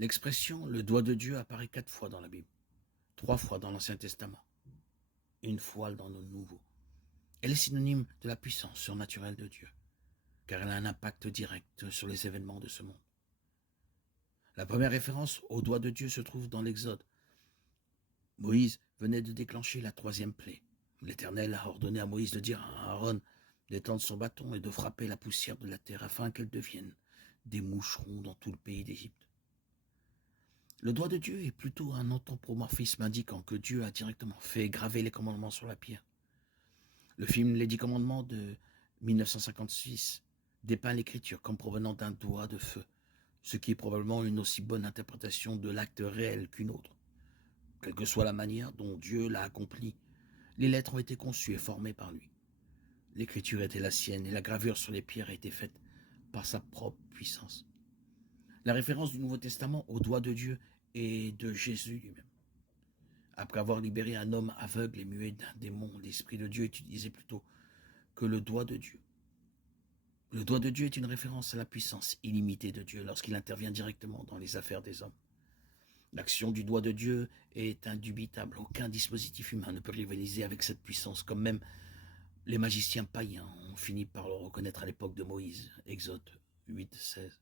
L'expression « le doigt de Dieu » apparaît 4 fois dans la Bible, 3 fois dans l'Ancien Testament, 1 fois dans le Nouveau. Elle est synonyme de la puissance surnaturelle de Dieu, car elle a un impact direct sur les événements de ce monde. La première référence au doigt de Dieu se trouve dans l'Exode. Moïse venait de déclencher la 3e plaie. L'Éternel a ordonné à Moïse de dire à Aaron d'étendre son bâton et de frapper la poussière de la terre afin qu'elle devienne des moucherons dans tout le pays d'Égypte. Le doigt de Dieu est plutôt un anthropomorphisme indiquant que Dieu a directement fait graver les commandements sur la pierre. Le film Les 10 commandements de 1956 dépeint l'écriture comme provenant d'un doigt de feu, ce qui est probablement une aussi bonne interprétation de l'acte réel qu'une autre. Quelle que soit la manière dont Dieu l'a accompli, les lettres ont été conçues et formées par lui. L'écriture était la sienne et la gravure sur les pierres a été faite par sa propre puissance. La référence du Nouveau Testament au doigt de Dieu est de Jésus lui-même. Après avoir libéré un homme aveugle et muet d'un démon, l'Esprit de Dieu utilisait plutôt que le doigt de Dieu. Le doigt de Dieu est une référence à la puissance illimitée de Dieu lorsqu'il intervient directement dans les affaires des hommes. L'action du doigt de Dieu est indubitable. Aucun dispositif humain ne peut rivaliser avec cette puissance, comme même les magiciens païens ont fini par le reconnaître à l'époque de Moïse. Exode 8, 16.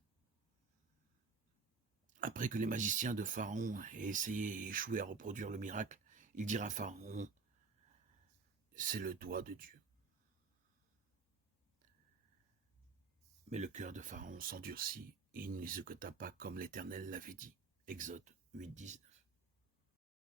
Après que les magiciens de Pharaon aient essayé et échoué à reproduire le miracle, il dira à Pharaon, c'est le doigt de Dieu. Mais le cœur de Pharaon s'endurcit et il ne les écouta pas comme l'Éternel l'avait dit. Exode 8, 19.